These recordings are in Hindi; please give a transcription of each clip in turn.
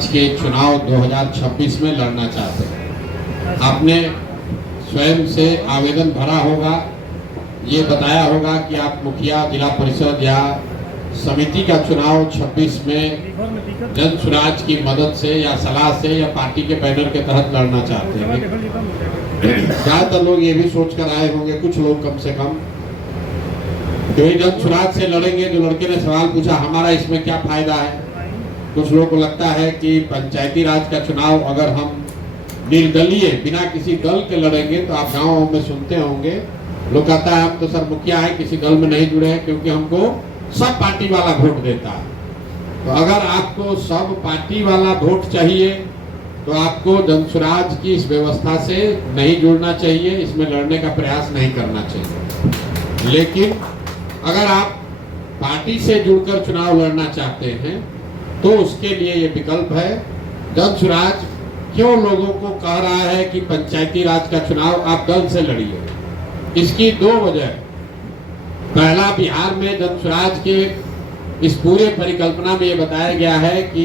स्वराज के चुनाव 2026 में लड़ना चाहते हैं। आपने स्वयं से आवेदन भरा होगा, ये बताया होगा कि आप मुखिया, जिला परिषद या समिति का चुनाव 26 में जन स्वराज की मदद से या सलाह से या पार्टी के बैनर के तहत लड़ना चाहते हैं। ज्यादातर लोग ये भी सोच कर आए होंगे, कुछ लोग कम से कम, कि जन स्वराज से लड़ेंगे। जो लड़के ने सवाल पूछा, हमारा इसमें क्या फायदा है। कुछ लोगों को लगता है कि पंचायती राज का चुनाव अगर हम निर्दलीय बिना किसी दल के लड़ेंगे तो आप गाँव में सुनते होंगे, लोग कहता है हम तो सर मुखिया है, किसी दल में नहीं जुड़े हैं, क्योंकि हमको सब पार्टी वाला वोट देता है। तो अगर आपको सब पार्टी वाला वोट चाहिए तो आपको जन स्वराज की इस व्यवस्था से नहीं जुड़ना चाहिए, इसमें लड़ने का प्रयास नहीं करना चाहिए। लेकिन अगर आप पार्टी से जुड़कर चुनाव लड़ना चाहते हैं तो उसके लिए ये विकल्प है। जन स्वराज क्यों लोगों को कह रहा है कि पंचायती राज का चुनाव आप दल से लड़िए, इसकी दो वजह। पहला, बिहार में जन स्वराज के इस पूरे परिकल्पना में ये बताया गया है कि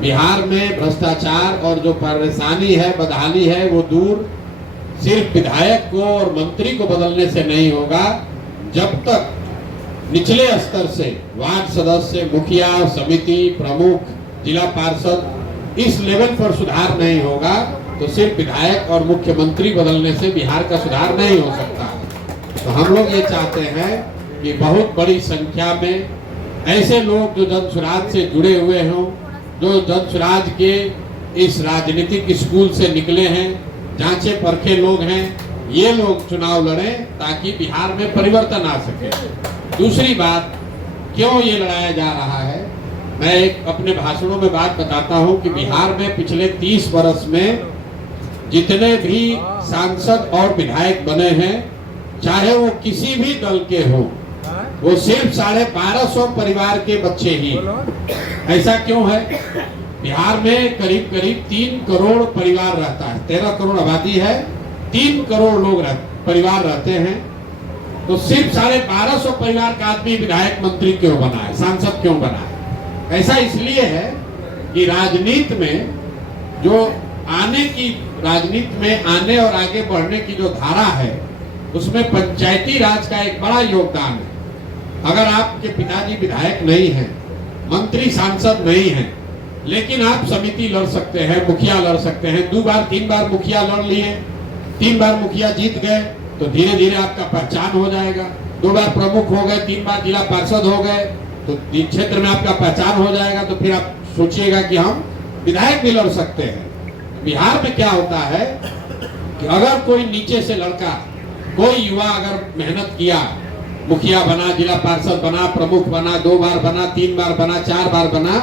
बिहार में भ्रष्टाचार और जो परेशानी है, बदहाली है, वो दूर सिर्फ विधायक को और मंत्री को बदलने से नहीं होगा। जब तक निचले स्तर से वार्ड सदस्य, मुखिया, समिति प्रमुख, जिला पार्षद, इस लेवल पर सुधार नहीं होगा तो सिर्फ विधायक और मुख्यमंत्री बदलने से बिहार का सुधार नहीं हो सकता। तो हम लोग ये चाहते हैं कि बहुत बड़ी संख्या में ऐसे लोग जो जन स्वराज से जुड़े हुए हों, जो जन स्वराज के इस राजनीतिक स्कूल से निकले हैं, जांचे परखे लोग हैं, ये लोग चुनाव लड़ें ताकि बिहार में परिवर्तन आ सके। दूसरी बात, क्यों ये लड़ाया जा रहा है, मैं एक अपने भाषणों में बात बताता हूं कि बिहार में पिछले 30 वर्ष में जितने भी सांसद और विधायक बने हैं, चाहे वो किसी भी दल के हो, वो सिर्फ 1250 परिवार के बच्चे ही। ऐसा क्यों है? बिहार में करीब करीब 3 करोड़ परिवार रहता है, 13 करोड़ आबादी है, 3 करोड़ लोग परिवार रहते हैं। तो सिर्फ 1250 परिवार का आदमी विधायक मंत्री क्यों बना है, सांसद क्यों बना है? ऐसा इसलिए है कि राजनीति में जो राजनीति में आने और आगे बढ़ने की जो धारा है, उसमें पंचायती राज का एक बड़ा योगदान है। अगर आपके पिताजी विधायक नहीं हैं, मंत्री सांसद नहीं हैं, लेकिन आप समिति लड़ सकते हैं, मुखिया लड़ सकते हैं। 2 बार 3 बार मुखिया लड़ लिए, 3 बार मुखिया जीत गए तो धीरे धीरे आपका पहचान हो जाएगा। 2 बार प्रमुख हो गए, 3 बार जिला पार्षद हो गए तो क्षेत्र में आपका पहचान हो जाएगा। तो फिर आप सोचिएगा कि हम विधायक भी लड़ सकते हैं। बिहार में क्या होता है कि अगर कोई नीचे से लड़का, कोई युवा अगर मेहनत किया, मुखिया बना, जिला पार्षद बना, प्रमुख बना, 2 बार बना, 3 बार बना, 4 बार बना,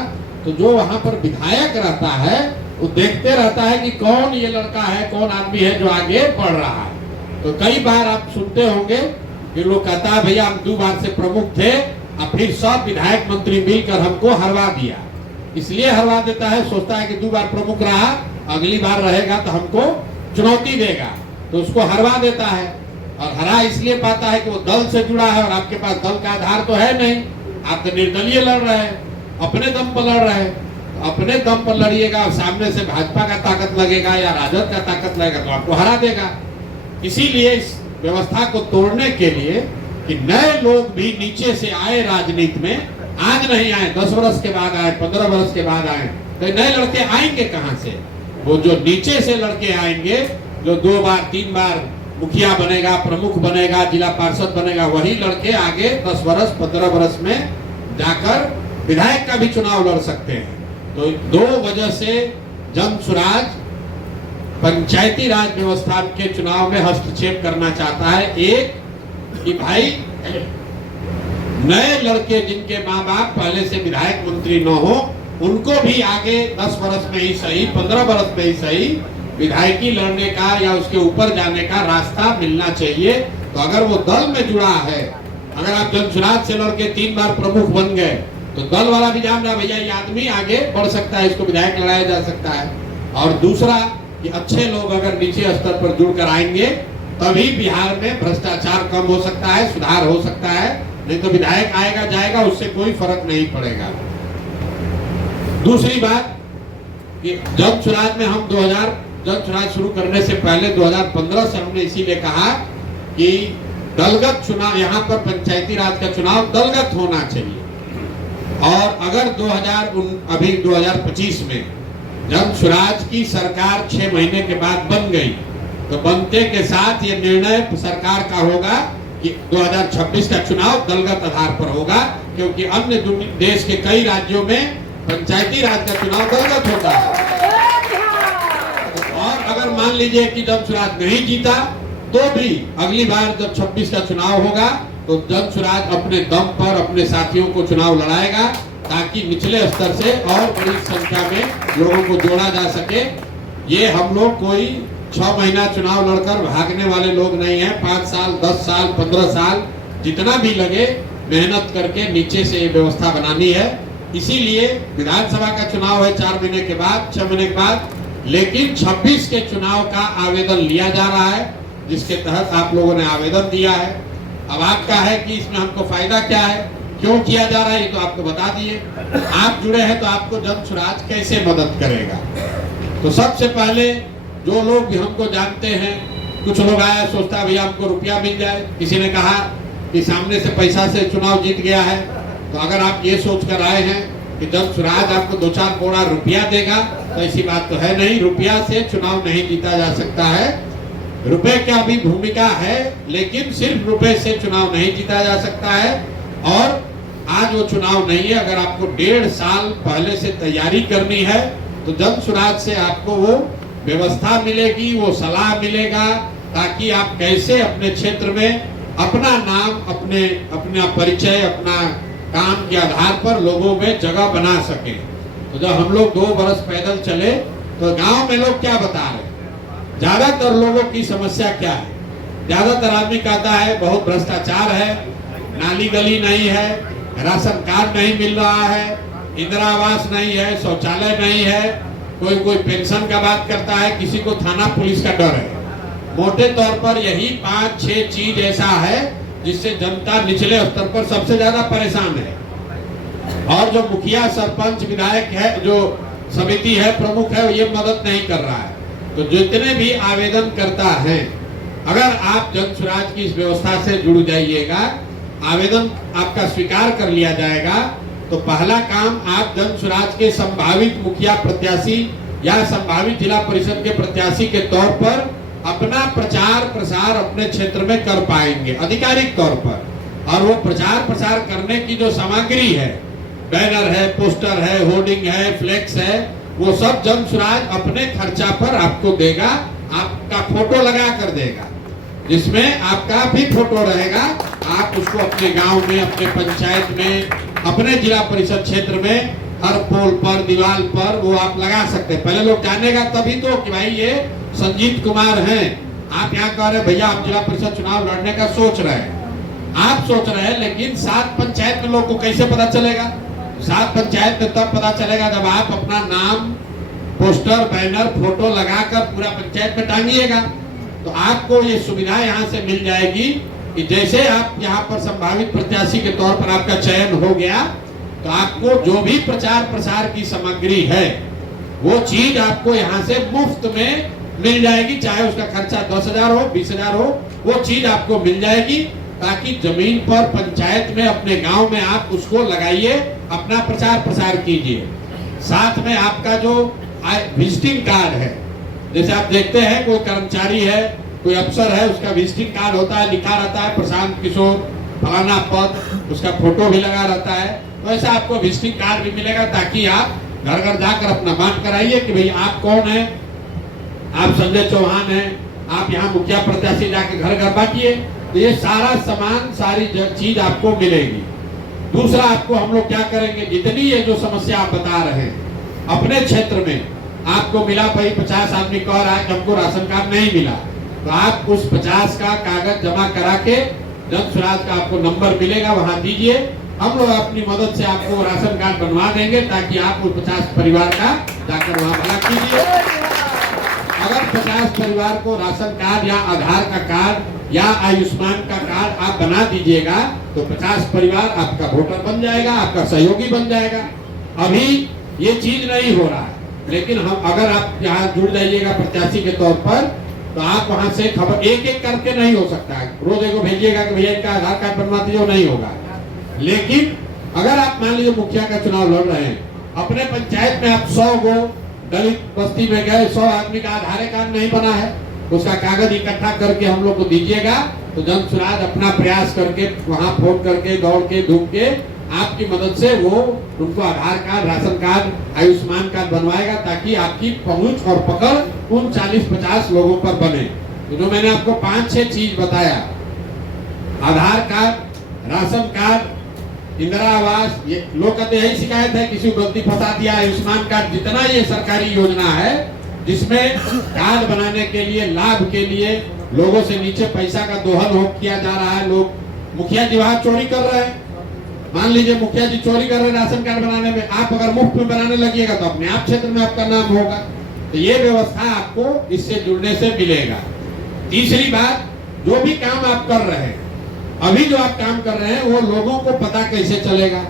तो जो वहां पर विधायक रहता है वो देखते रहता है कि कौन ये लड़का है, कौन आदमी है जो आगे बढ़ रहा है। तो कई बार आप सुनते होंगे कि लोग कहता है भैया हम 2 बार से प्रमुख थे, अब फिर सब विधायक मंत्री मिलकर हमको हरवा दिया। इसलिए हरवा देता है, सोचता है कि 2 बार प्रमुख रहा, अगली बार रहेगा तो हमको चुनौती देगा, तो उसको हरवा देता है। और हरा इसलिए पाता है कि वो दल से जुड़ा है और आपके पास दल का आधार तो है नहीं, आप तो निर्दलीय लड़ रहे हैं, अपने दम पर लड़ रहे हैं। अपने दम पर लड़िएगा और सामने से भाजपा का ताकत लगेगा या राजद का ताकत लगेगा तो आपको हरा देगा। इसीलिए इस व्यवस्था को तोड़ने के लिए कि नए लोग भी नीचे से आए राजनीति में, आज नहीं आए, 10 वर्ष के बाद आए, 15 वर्ष के बाद आए, तो नए लड़के आएंगे कहां से? वो जो नीचे से लड़के आएंगे, जो 2 बार 3 बार मुखिया बनेगा, प्रमुख बनेगा, जिला पार्षद बनेगा, वही लड़के आगे 10 वर्ष 15 वर्ष में जाकर विधायक का भी चुनाव लड़ सकते हैं। तो 2 वजह से जन स्वराज पंचायती राज व्यवस्था के चुनाव में हस्तक्षेप करना चाहता है। एक कि भाई नए लड़के जिनके माँ बाप पहले से विधायक मंत्री न हो, उनको भी आगे 10 वर्ष में ही सही, 15 वर्ष में ही सही, विधायकी लड़ने का या उसके ऊपर जाने का रास्ता मिलना चाहिए। तो अगर वो दल में जुड़ा है, अगर आप जन स्वराज से लड़के 3 बार प्रमुख बन गए तो दल वाला भी जान रहा भैया ये आदमी आगे बढ़ सकता है, इसको विधायक लड़ाया जा सकता है। और दूसरा कि अच्छे लोग अगर नीचे स्तर पर जुड़कर आएंगे तभी बिहार में भ्रष्टाचार कम हो सकता है, सुधार हो सकता है। नहीं तो विधायक आएगा जाएगा, उससे कोई फर्क नहीं पड़ेगा। दूसरी बात कि जन स्वराज में हम 2000 जन स्वराज शुरू करने से पहले 2015 से हमने इसीलिए कहा कि दलगत चुनाव, यहाँ पर पंचायती राज का चुनाव दलगत होना चाहिए। और अगर 2025 में जन स्वराज की सरकार 6 महीने के बाद बन गई तो बनते के साथ ये निर्णय सरकार का होगा कि 2026 का चुनाव दलगत आधार पर होगा, क्योंकि अन्य देश के कई राज्यों में पंचायती राज का चुनाव दलगत होता है। और अगर मान लीजिए कि जन स्वराज नहीं जीता तो भी अगली बार जब 26 का चुनाव होगा तो जन स्वराज अपने दम पर अपने साथियों को चुनाव लड़ाएगा, ताकि निचले स्तर से और बड़ी संख्या में लोगों को जोड़ा जा सके। ये हम लोग कोई 6 महीना चुनाव लड़कर भागने वाले लोग नहीं हैं। 5 साल, 10 साल, 15 साल जितना भी लगे मेहनत करके नीचे से ये व्यवस्था बनानी है। इसीलिए विधानसभा का चुनाव है 4 महीने के बाद, 6 महीने के बाद, लेकिन 26 के चुनाव का आवेदन लिया जा रहा है, जिसके तहत आप लोगों ने आवेदन दिया है। अब आपका है कि इसमें हमको फायदा क्या है, क्यों किया जा रहा है, ये तो आपको बता दिए। आप जुड़े हैं तो आपको जन स्वराज कैसे मदद करेगा। तो सबसे पहले जो लोग भी हमको जानते हैं, कुछ लोग आया सोचता भैया हमको रुपया मिल जाए, किसी ने कहा कि सामने से पैसा से चुनाव जीत गया है। तो अगर आप ये सोच कर आए हैं कि जन स्वराज आपको 2-4 बोरा रुपया देगा, तो ऐसी बात तो है नहीं। रुपया से चुनाव नहीं जीता जा सकता है। रुपए का भी भूमिका है, लेकिन सिर्फ रुपए से चुनाव नहीं जीता जा सकता है। और आज वो चुनाव नहीं है। अगर आपको 1.5 साल पहले से तैयारी करनी है तो जन स्वराज से आपको वो व्यवस्था मिलेगी, वो सलाह मिलेगा, ताकि आप कैसे अपने क्षेत्र में अपना नाम, अपना परिचय, अपना काम के आधार पर लोगों में जगह बना सके। तो जब हम लोग 2 बरस पैदल चले तो गांव में लोग क्या बता रहे हैं, ज्यादातर लोगों की समस्या क्या है। ज्यादातर आदमी कहता है बहुत भ्रष्टाचार है, नाली गली नहीं है, राशन कार्ड नहीं मिल रहा है, इंदिरा आवास नहीं है, शौचालय नहीं है, कोई पेंशन का बात करता है, किसी को थाना पुलिस का डर है। मोटे तौर पर यही 5-6 चीज ऐसा है जिससे जनता निचले स्तर पर सबसे ज्यादा परेशान है। और जो मुखिया, सरपंच, विधायक है, जो समिति है, प्रमुख है, ये मदद नहीं कर रहा है। तो जितने भी आवेदन करता है, अगर आप जन स्वराज की इस व्यवस्था से जुड़ जाइएगा, आवेदन आपका स्वीकार कर लिया जाएगा, तो पहला काम आप जन स्वराज के संभावित मुखिया प्रत्याशी या संभावित जिला परिषद के प्रत्याशी के तौर पर अपना प्रचार प्रसार अपने क्षेत्र में कर पाएंगे आधिकारिक तौर पर। और वो प्रचार प्रसार करने की जो सामग्री है, बैनर है, पोस्टर है, होर्डिंग है, फ्लेक्स है, वो सब जन स्वराज अपने खर्चा पर आपको देगा, आपका फोटो लगा कर देगा, जिसमें आपका भी फोटो रहेगा। आप उसको अपने गांव में, अपने पंचायत में, अपने जिला परिषद क्षेत्र में हर पोल पर, दीवार पर वो आप लगा सकते हैं। पहले लोग जानेगा तभी तो कि भाई ये संजीत कुमार हैं। आप यहाँ कह रहे भैया आप जिला परिषद चुनाव लड़ने का सोच रहे हैं, आप सोच रहे हैं, लेकिन 7 पंचायत में लोग को कैसे पता चलेगा? 7 पंचायत में तब पता चलेगा जब आप अपना नाम, पोस्टर, बैनर, फोटो लगाकर पूरा पंचायत में टांगिएगा। तो आपको ये सुविधा यहाँ से मिल जाएगी कि जैसे आप यहाँ पर संभावित प्रत्याशी के तौर पर आपका चयन हो गया, तो आपको जो भी प्रचार प्रसार की सामग्री है वो चीज आपको यहाँ से मुफ्त में मिल जाएगी, चाहे उसका खर्चा 10,000 हो, 20,000 हो, वो चीज आपको मिल जाएगी, ताकि जमीन पर पंचायत में अपने गांव में आप उसको लगाइए, अपना प्रचार प्रसार कीजिए। साथ में आपका जो विजिटिंग कार्ड है, जैसे आप देखते हैं कोई कर्मचारी है, कोई अफसर है, उसका विजिटिंग कार्ड होता है, लिखा रहता है प्रशांत किशोर फलाना पद, उसका फोटो भी लगा रहता है। तो ऐसा आपको विजिटिंग कार्ड भी मिलेगा, ताकि आप घर घर जाकर अपना बात कराइए कि भाई आप कौन है, आप संजय चौहान हैं, आप यहाँ मुखिया प्रत्याशी, जाके घर घर बांटिए। तो ये सारा सामान, सारी चीज आपको मिलेगी। दूसरा, आपको हम लोग क्या करेंगे, जितनी ये जो समस्या आप बता रहे हैं अपने क्षेत्र में आपको मिला, भाई 50 आदमी कह रहा है कि हमको राशन कार्ड नहीं मिला, तो आप उस 50 का कागज जमा करा के जन स्वराज का आपको नंबर मिलेगा, वहां दीजिए। हम लोग अपनी मदद से आपको राशन कार्ड बनवा देंगे, ताकि आप उस 50 परिवार का जाकर वहां भला कीजिए। अगर 50 परिवार को राशन कार्ड या आधार का कार्ड या आयुष्मान का कार्ड आप बना दीजिएगा, तो 50 परिवार आपका वोटर बन जाएगा, आपका सहयोगी बन जाएगा। अभी ये चीज नहीं हो रहा है। लेकिन हम अगर आप यहाँ जुड़ जाइएगा प्रत्याशी के तौर पर, तो आप वहां से खबर एक एक करके नहीं हो सकता है, रोज एक भेजिएगा कि भैया इनका आधार कार्ड बनवा दीजिए, नहीं होगा। लेकिन अगर आप मान लीजिए मुखिया का चुनाव लड़ रहे हैं, अपने पंचायत में आप 100 गो दलित बस्ती में गए, 100 आदमी का आधार कार्ड नहीं बना है, उसका कागज इकट्ठा करके हम लोग को दीजिएगा, तो जन स्वराज अपना प्रयास करके वहां फोन करके दौड़ के धूप के आपकी मदद से वो उनको Aadhaar card, ration card, Ayushman card बनवाएगा, ताकि आपकी पहुंच और पकड़ उन 40-50 लोगों पर बने। तो जो मैंने आपको 5-6 चीज बताया, आधार कार्ड, राशन कार्ड, इंदिरा आवास, ये लोग कहते यही शिकायत है किसी को गलती फंसा दिया, आयुष्मान कार्ड, जितना ये सरकारी योजना है जिसमें कार्ड बनाने के लिए, लाभ के लिए लोगों से नीचे पैसा का दोहन हो किया जा रहा है। लोग मुखिया जी वहां चोरी कर रहे हैं, मान लीजिए मुखिया जी चोरी कर रहे हैं राशन कार्ड बनाने में, आप अगर मुफ्त में बनाने लगिएगा तो अपने आप क्षेत्र में आपका नाम होगा। तो ये व्यवस्था आपको इससे जुड़ने से मिलेगा। तीसरी बात, जो भी काम आप कर रहे हैं, अभी जो आप काम कर रहे हैं, वो लोगों को पता कैसे चलेगा।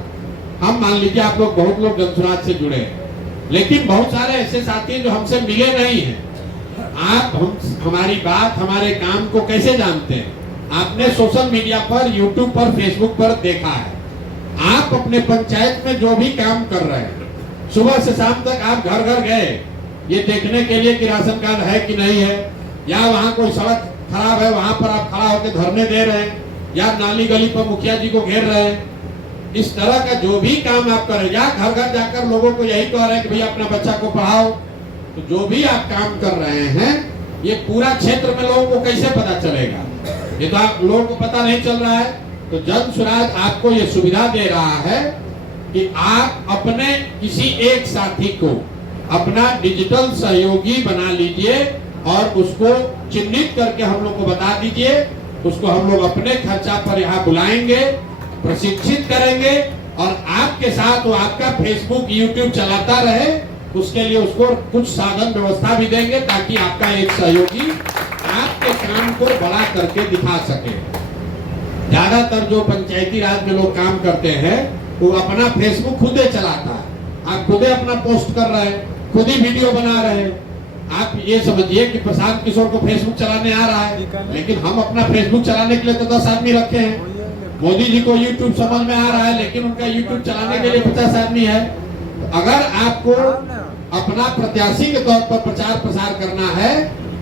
हम मान लीजिए आप लोग, बहुत लोग जन स्वराज से जुड़े हैं, लेकिन बहुत सारे ऐसे साथी हैं जो हमसे मिले नहीं हैं। आप हमारी बात, हमारे काम को कैसे जानते हैं? आपने सोशल मीडिया पर, यूट्यूब पर, फेसबुक पर देखा है। आप अपने पंचायत में जो भी काम कर रहे हैं, सुबह से शाम तक आप घर घर गए ये देखने के लिए कि राशन कार्ड है कि नहीं है, या वहाँ कोई सड़क खराब है वहां पर आप खड़ा होकर धरने दे रहे हैं, या नाली गली पर मुखिया जी को घेर रहे हैं। इस तरह का जो भी काम आप करें, या घर घर जाकर लोगों को यही कह रहे हैं कि भैया अपना बच्चा को पढ़ाओ, तो जो भी आप काम कर रहे हैं, ये पूरा क्षेत्र में लोगों को कैसे पता चलेगा? ये तो आप लोगों को पता नहीं चल रहा है। तो जन स्वराज आपको ये सुविधा दे रहा है कि आप अपने किसी एक साथी को अपना डिजिटल सहयोगी बना लीजिए और उसको चिन्हित करके हम लोग को बता दीजिए। उसको हम लोग अपने खर्चा पर यहाँ बुलाएंगे, प्रशिक्षित करेंगे, और आपके साथ वो आपका फेसबुक, यूट्यूब चलाता रहे, उसके लिए उसको कुछ साधन व्यवस्था भी देंगे, ताकि आपका एक सहयोगी आपके काम को बड़ा करके दिखा सके। ज्यादातर जो पंचायती राज में लोग काम करते हैं, वो अपना फेसबुक खुदे चलाता है, आप खुदे अपना पोस्ट कर रहे हैं, खुद ही वीडियो बना रहे हैं। आप ये समझिए कि प्रशांत किशोर को फेसबुक चलाने आ रहा है, लेकिन हम अपना फेसबुक चलाने के लिए तो 10 आदमी रखे हैं। मोदी जी को यूट्यूब समझ में आ रहा है, लेकिन उनका यूट्यूब चलाने के लिए 50 आदमी है। तो अगर आपको अपना प्रत्याशी के तौर पर प्रचार प्रसार करना है,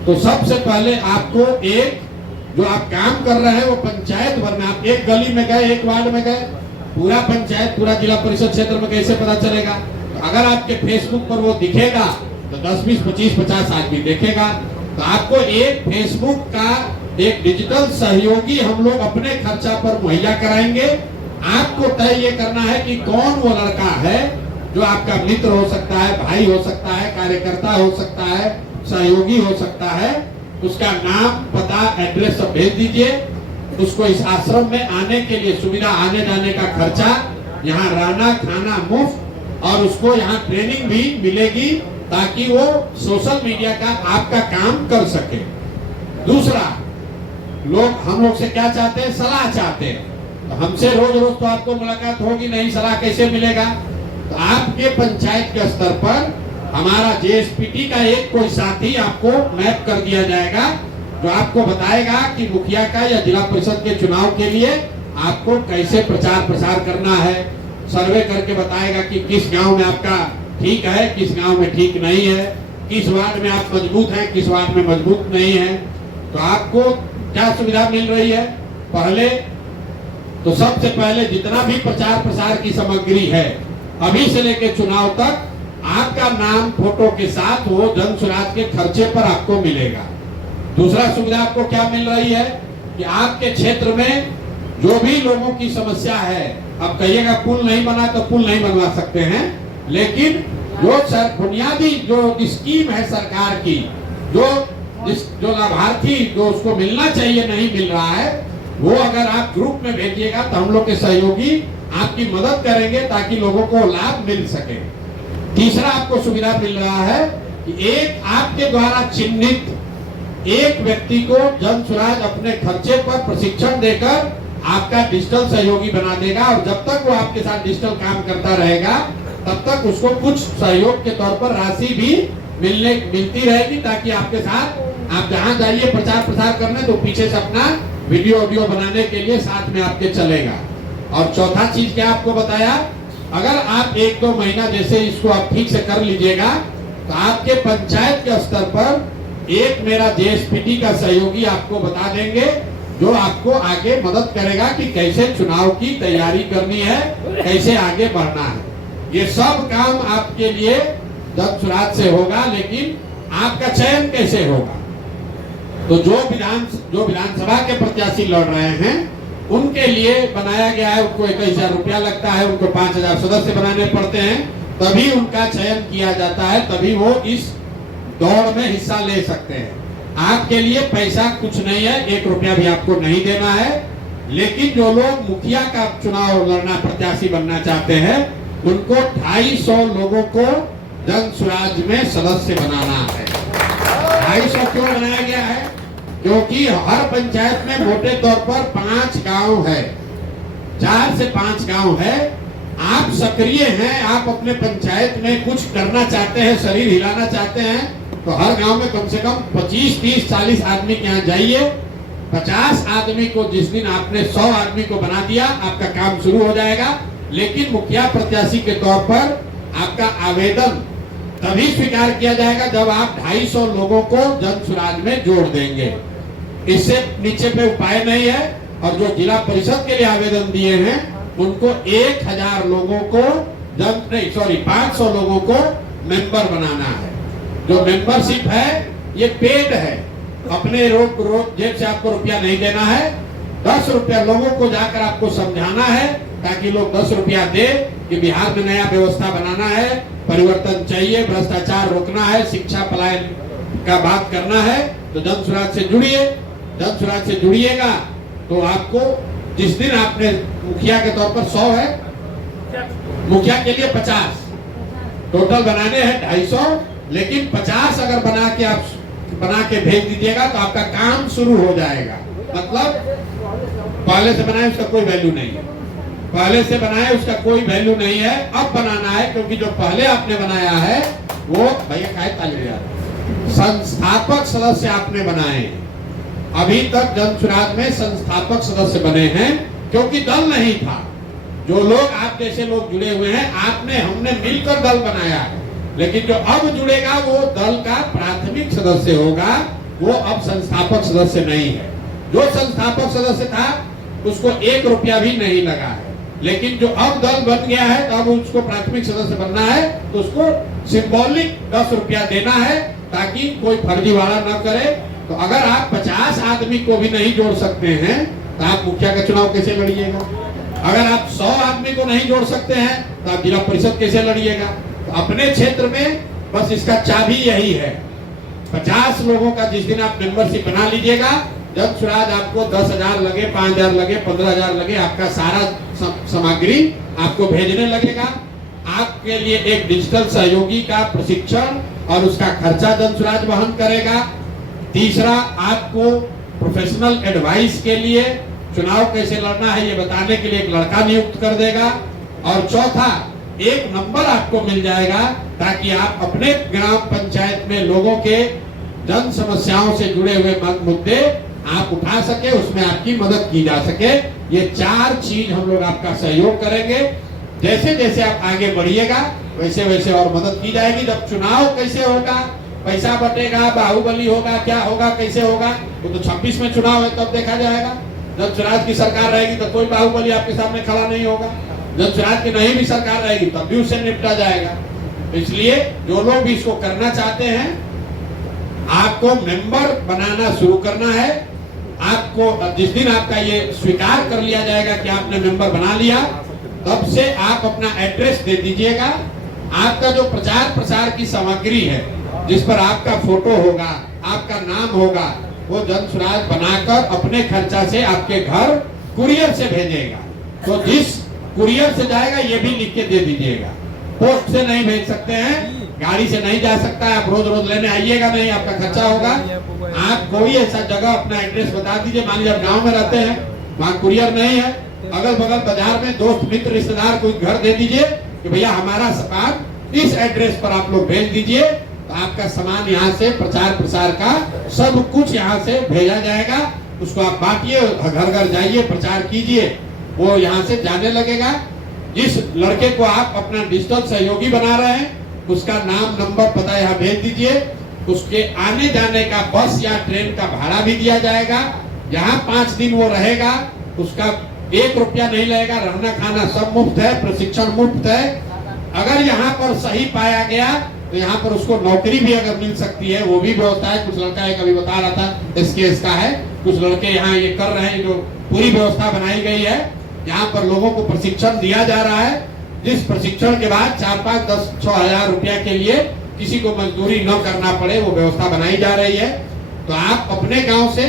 तो सबसे पहले आपको एक जो आप काम कर रहे हैं वो पंचायत भर में, आप एक गली में गए, एक वार्ड में गए, पूरा पंचायत, पूरा जिला परिषद क्षेत्र में कैसे पता चलेगा? तो अगर आपके फेसबुक पर वो दिखेगा तो 10, 20, 25, 50 आदमी देखेगा। तो आपको एक फेसबुक का एक डिजिटल सहयोगी हम लोग अपने खर्चा पर मुहैया कराएंगे। आपको तय ये करना है कि कौन वो लड़का है जो आपका मित्र हो सकता है, भाई हो सकता है, कार्यकर्ता हो सकता है, सहयोगी हो सकता है। उसका नाम, पता, एड्रेस सब भेज दीजिए। उसको इस आश्रम में आने के लिए सुविधा, आने जाने का खर्चा, यहाँ रहना खाना मुफ्त, और उसको यहाँ ट्रेनिंग भी मिलेगी, ताकि वो सोशल मीडिया का आपका काम कर सके। दूसरा, लोग हम लोग से क्या चाहते हैं? सलाह चाहते हैं। तो हमसे रोज रोज तो आपको मुलाकात होगी नहीं, सलाह कैसे मिलेगा? तो आपके पंचायत के स्तर पर हमारा जेएसपीटी का एक कोई साथी आपको मैप कर दिया जाएगा, जो आपको बताएगा कि मुखिया का या जिला परिषद के चुनाव के लिए आपको कैसे प्रचार प्रसार करना है। सर्वे करके बताएगा कि किस गांव में आपका ठीक है, किस गांव में ठीक नहीं है, किस वार्ड में आप मजबूत हैं, किस वार्ड में मजबूत नहीं है। तो आपको क्या सुविधा मिल रही है? पहले तो सबसे पहले जितना भी प्रचार प्रसार की सामग्री है, अभी से लेकर चुनाव तक, आपका नाम फोटो के साथ वो जन स्वराज के खर्चे पर आपको मिलेगा। दूसरा सुविधा आपको क्या मिल रही है कि आपके क्षेत्र में जो भी लोगों की समस्या है, अब कहिएगा पुल नहीं बना तो पुल नहीं बनवा सकते हैं, लेकिन जो बुनियादी जो स्कीम है सरकार की, जो लाभार्थी जो उसको मिलना चाहिए नहीं मिल रहा है, वो अगर आप ग्रुप में भेजिएगा तो हम लोग के सहयोगी आपकी मदद करेंगे, ताकि लोगों को लाभ मिल सके। तीसरा आपको सुविधा मिल रहा है कि एक आपके द्वारा चिन्हित एक व्यक्ति को जन स्वराज अपने खर्चे पर प्रशिक्षण देकर आपका डिजिटल सहयोगी बना देगा, और जब तक वो आपके साथ डिजिटल काम करता रहेगा, तब तक उसको कुछ सहयोग के तौर पर राशि भी मिलती रहेगी, ताकि आपके साथ आप जहां जाइए प्रचार प्रसार करने तो पीछे से अपना वीडियो ऑडियो बनाने के लिए साथ में आपके चलेगा। और चौथा चीज क्या आपको बताया, अगर आप 1-2 महीना जैसे इसको आप ठीक से कर लीजिएगा तो आपके पंचायत के स्तर पर एक मेरा जेएसपीटी का सहयोगी आपको बता देंगे, जो आपको आगे मदद करेगा कि कैसे चुनाव की तैयारी करनी है, कैसे आगे बढ़ना है। ये सब काम आपके लिए जन सुराज से होगा, लेकिन आपका चयन कैसे होगा? तो जो विधानसभा के प्रत्याशी लड़ रहे हैं उनके लिए बनाया गया है, उनको 21,000 रुपया लगता है, उनको 5,000 सदस्य बनाने पड़ते हैं, तभी उनका चयन किया जाता है, तभी वो इस दौड़ में हिस्सा ले सकते हैं। आपके लिए पैसा कुछ नहीं है, 1 रुपया भी आपको नहीं देना है। लेकिन जो लोग मुखिया का चुनाव लड़ना, प्रत्याशी बनना चाहते हैं, उनको 250 लोगों को जन सुराज में सदस्य बनाना है। 250 क्यों बनाया गया है? क्योंकि हर पंचायत में मोटे तौर पर 5 गांव है, 4 से 5 गांव है। आप सक्रिय हैं, आप अपने पंचायत में कुछ करना चाहते हैं, शरीर हिलाना चाहते हैं, तो हर गांव में कम से कम 25, 30, 40 आदमी के यहाँ जाइए। 50 आदमी को जिस दिन आपने 100 आदमी को बना दिया, आपका काम शुरू हो जाएगा। लेकिन मुखिया प्रत्याशी के तौर पर आपका आवेदन तभी स्वीकार किया जाएगा जब आप 250 लोगों को जन सुराज में जोड़ देंगे। इससे नीचे पे उपाय नहीं है। और जो जिला परिषद के लिए आवेदन दिए हैं उनको 1000 लोगों को 500 लोगों को मेंबर बनाना है। जो मेंबरशिप है ये पेड है, अपने जेब से आपको रुपया नहीं देना है। 10 रुपया लोगों को जाकर आपको समझाना है, ताकि लोग 10 रुपया दे कि बिहार में नया व्यवस्था बनाना है, परिवर्तन चाहिए, भ्रष्टाचार रोकना है, शिक्षा पलायन का बात करना है। तो जन सुराज से जुड़िए। जन सुराज से जुड़िएगा तो आपको जिस दिन आपने मुखिया के तौर पर 100 है, मुखिया के लिए 50 टोटल बनाने हैं 250, लेकिन 50 अगर बना के भेज दीजिएगा तो आपका काम शुरू हो जाएगा। मतलब पहले से बनाए उसका कोई वैल्यू नहीं है, पहले से बनाए उसका कोई वैल्यू नहीं है। अब बनाना है, क्योंकि जो पहले आपने बनाया है वो भैया खाए ताली संस्थापक सदस्य आपने बनाए। अभी तक जन सुराज में संस्थापक सदस्य बने हैं, क्योंकि दल नहीं था। जो लोग आप जैसे लोग जुड़े हुए हैं, हमने मिलकर दल बनाया है। लेकिन जो अब जुड़ेगा वो दल का प्राथमिक सदस्य होगा, वो अब संस्थापक सदस्य नहीं है। जो संस्थापक सदस्य था उसको 1 रुपया भी नहीं लगा है। लेकिन जो अब दल बन गया है, तो अब उसको प्राथमिक सदस्य बनना है, तो उसको सिंबॉलिक 10 रुपया देना है, ताकि कोई फर्जीवाड़ा न करे। तो अगर आप 50 आदमी को भी नहीं जोड़ सकते हैं तो आप मुखिया का चुनाव कैसे लड़िएगा? अगर आप 100 आदमी को नहीं जोड़ सकते हैं तो आप जिला परिषद कैसे लड़िएगा? तो अपने क्षेत्र में बस इसका चाबी यही है। 50 लोगों का जिस दिन आप मेंबरशिप बना लीजिएगा, जन सुराज आपको 10,000 लगे, 5,000 लगे, 15,000 लगे, आपका सारा सामग्री आपको भेजने लगेगा। आपके लिए एक डिजिटल सहयोगी का प्रशिक्षण और उसका खर्चा जन सुराज वहन करेगा। तीसरा, आपको प्रोफेशनल एडवाइस के लिए चुनाव कैसे लड़ना है ये बताने के लिए एक लड़का नियुक्त कर देगा। और चौथा, एक नंबर आपको मिल जाएगा, ताकि आप अपने ग्राम पंचायत में लोगों के जन समस्याओं से जुड़े हुए मुद्दे आप उठा सके, उसमें आपकी मदद की जा सके। ये 4 चीज हम लोग आपका सहयोग करेंगे। जैसे जैसे आप आगे बढ़िएगा वैसे वैसे और मदद की जाएगी। जब चुनाव कैसे होगा, पैसा बटेगा, बाहुबली होगा, क्या होगा, कैसे होगा, वो तो 26 में चुनाव है, तब देखा जाएगा। जब स्वराज की सरकार रहेगी तो कोई बाहुबली आपके सामने खड़ा नहीं होगा। जब स्वराज की नहीं भी सरकार रहेगी तब भी उससे निपटा जाएगा। इसलिए जो लोग भी इसको करना चाहते हैं, आपको मेंबर बनाना शुरू करना है। आपको जिस दिन आपका ये स्वीकार कर लिया जाएगा कि आपने मेंबर बना लिया, तब से आप अपना एड्रेस दे दीजिएगा। आपका जो प्रचार प्रसार की सामग्री है, जिस पर आपका फोटो होगा, आपका नाम होगा, वो जन सुराज बनाकर अपने खर्चा से आपके घर कुरियर से भेजेगा। तो जिस कुरियर से जाएगा ये भी लिख के दे दीजिएगा। पोस्ट से नहीं भेज सकते हैं, गाड़ी से नहीं जा सकता है, आप रोज रोज लेने आइएगा नहीं, आपका खर्चा होगा। आप कोई ऐसा जगह अपना एड्रेस बता दीजिए। मान लीजिए आप गाँव में रहते हैं, वहाँ कुरियर नहीं है, अगल बगल बाजार में दोस्त मित्र रिश्तेदार कोई घर दे दीजिए कि भैया हमारा सामान इस एड्रेस पर आप लोग भेज दीजिए, तो आपका सामान यहाँ से प्रचार प्रसार का सब कुछ यहाँ से भेजा जाएगा। उसको आप बांटिए, घर घर जाइए, प्रचार कीजिए, वो यहाँ से जाने लगेगा। जिस लड़के को आप अपना डिजिटल सहयोगी बना रहे हैं उसका नाम, नंबर, पता यहाँ भेज दीजिए। उसके आने जाने का बस या ट्रेन का भाड़ा भी दिया जाएगा। यहाँ 5 दिन वो रहेगा, उसका 1 रुपया नहीं लगेगा, रहना खाना सब मुफ्त है, प्रशिक्षण मुफ्त है। अगर यहाँ पर सही पाया गया तो यहाँ पर उसको नौकरी भी अगर मिल सकती है, वो भी व्यवस्था है। कुछ लड़का एक अभी बता रहा था एसकेएस का है, कुछ लड़के यहाँ ये कर रहे हैं, जो पूरी व्यवस्था बनाई गई है। यहाँ पर लोगों को प्रशिक्षण दिया जा रहा है, जिस प्रशिक्षण के बाद 4, 5, 10, 6 हजार रुपया के लिए किसी को मजदूरी न करना पड़े, वो व्यवस्था बनाई जा रही है। तो आप अपने गांव से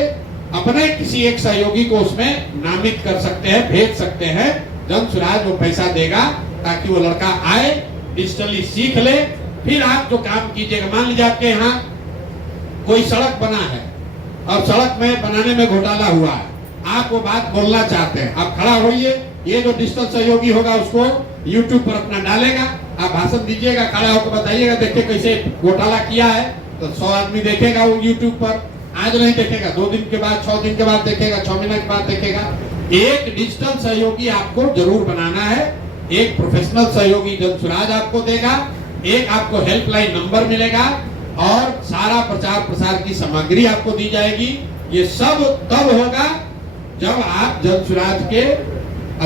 अपने किसी एक सहयोगी को उसमें नामित कर सकते हैं, भेज सकते हैं। जन सुराज वो पैसा देगा ताकि वो लड़का आए, डिजिटली सीख ले। फिर आप जो काम कीजिएगा, मान लीजिए आपके यहाँ कोई सड़क बना है और सड़क में बनाने में घोटाला हुआ है, आप वो बात बोलना चाहते हैं, आप खड़ा होइए, ये जो डिजिटल सहयोगी होगा उसको YouTube पर अपना डालेगा, आप भाषण दीजिएगा, खड़ा होकर बताइएगा, देखिए कैसे घोटाला किया है, तो 100 आदमी देखेगा वो YouTube पर। आज नहीं देखेगा, 2 दिन के बाद, 6 दिन के बाद देखेगा, 6 महीने के बाद देखेगा। एक डिजिटल सहयोगी आपको जरूर बनाना है। एक प्रोफेशनल सहयोगी जनसुराज आपको देगा, एक आपको हेल्पलाइन नंबर मिलेगा और सारा प्रचार प्रसार की सामग्री आपको दी जाएगी। ये सब तब होगा जब आप जनसुराज के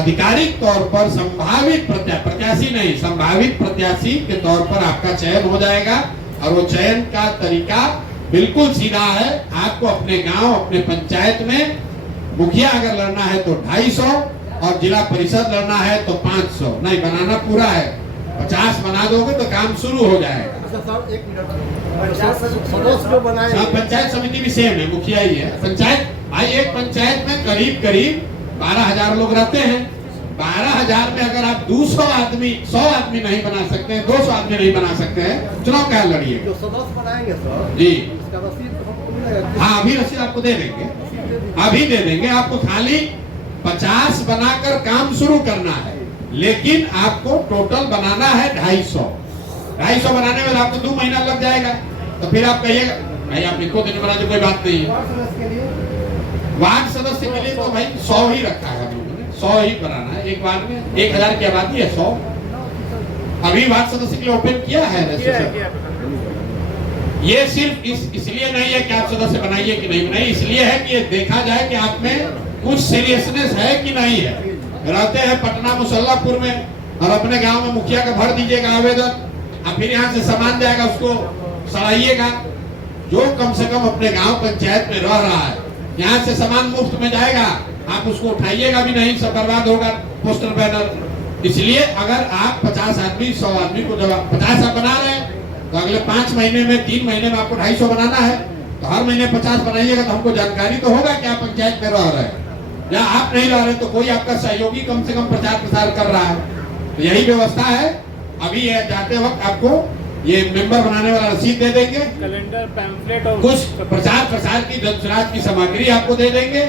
आधिकारिक तौर पर संभावित प्रत्याशी नहीं, संभावित प्रत्याशी के तौर पर आपका चयन हो जाएगा। और वो चयन का तरीका बिल्कुल सीधा है। आपको अपने गांव, अपने पंचायत में मुखिया अगर लड़ना है तो 250 और जिला परिषद लड़ना है तो 500। नहीं, बनाना पूरा है, 50 बना दोगे तो काम शुरू हो जाएगा। पंचायत समिति भी सेम है, मुखिया ही है। पंचायत भाई, एक पंचायत में करीब 12,000 लोग रहते हैं। 12,000 में अगर आप 200 आदमी, 100 आदमी नहीं बना सकते हैं, 200 आदमी नहीं बना सकते हैं, चुनाव क्या लड़िए? जो सदस्य बनाएंगे सर जी, इसका रसीद हमको मिलेगा? हाँ, अभी रसीद आपको दे देंगे, अभी दे देंगे। आपको खाली 50 बनाकर काम शुरू करना है, लेकिन आपको टोटल बनाना है 250 बनाने में आपको 2 महीना लग जाएगा। तो फिर आप कहिएगा भाई आप इनको दिन बना, कोई बात नहीं है। वार्ड सदस्य के लिए तो भाई 100 ही रखा है हम लोगों ने, 100 ही बनाना है। एक वार्ड में 1000 की आबादी है, 100 अभी वार्ड सदस्य के लिए ओपन किया है रजिस्ट्रेशन। ये सिर्फ इसलिए नहीं है कि आप सदस्य बनाइए कि नहीं बनाइए, इसलिए है कि ये देखा जाए कि आप में कुछ सीरियसनेस है कि नहीं है। रहते हैं पटना मुसल्लापुर में और अपने गांव में मुखिया का भर दीजिएगा आवेदन, अब फिर यहाँ से सामान जाएगा, उसको सड़ाइएगा। जो कम से कम अपने गांव पंचायत में रह रहा है, यहाँ से सामान मुफ्त में जाएगा, आप उसको उठाइएगा भी नहीं, सब बर्बाद होगा, पोस्टर बैनर। इसलिए अगर आप 50 आदमी, 100 आदमी को, जब 50 आप बना रहे हैं तो अगले 5 महीने में, 3 महीने में आपको 250 बनाना है। तो हर महीने 50 बनाइएगा तो हमको जानकारी तो होगा कि आप पंचायत में रह रहे हैं, या आप नहीं रह रहे तो कोई आपका सहयोगी कम से कम प्रचार प्रसार कर रहा है। तो यही व्यवस्था है। अभी ये जाते वक्त आपको ये मेंबर बनाने वाला रसीद दे देंगे, कैलेंडर, पैम्फलेट और कुछ प्रचार प्रसार की जनसुराज की सामग्री आपको दे देंगे।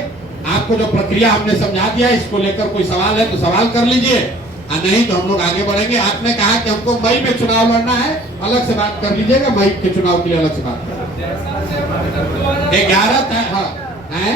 आपको जो प्रक्रिया हमने समझा दिया, इसको लेकर कोई सवाल है तो सवाल कर लीजिए, नहीं तो हम लोग आगे बढ़ेंगे। आपने कहा कि हमको मई में चुनाव लड़ना है, अलग से बात कर लीजिएगा, मई के चुनाव के लिए अलग से बात कर 11 हाँ है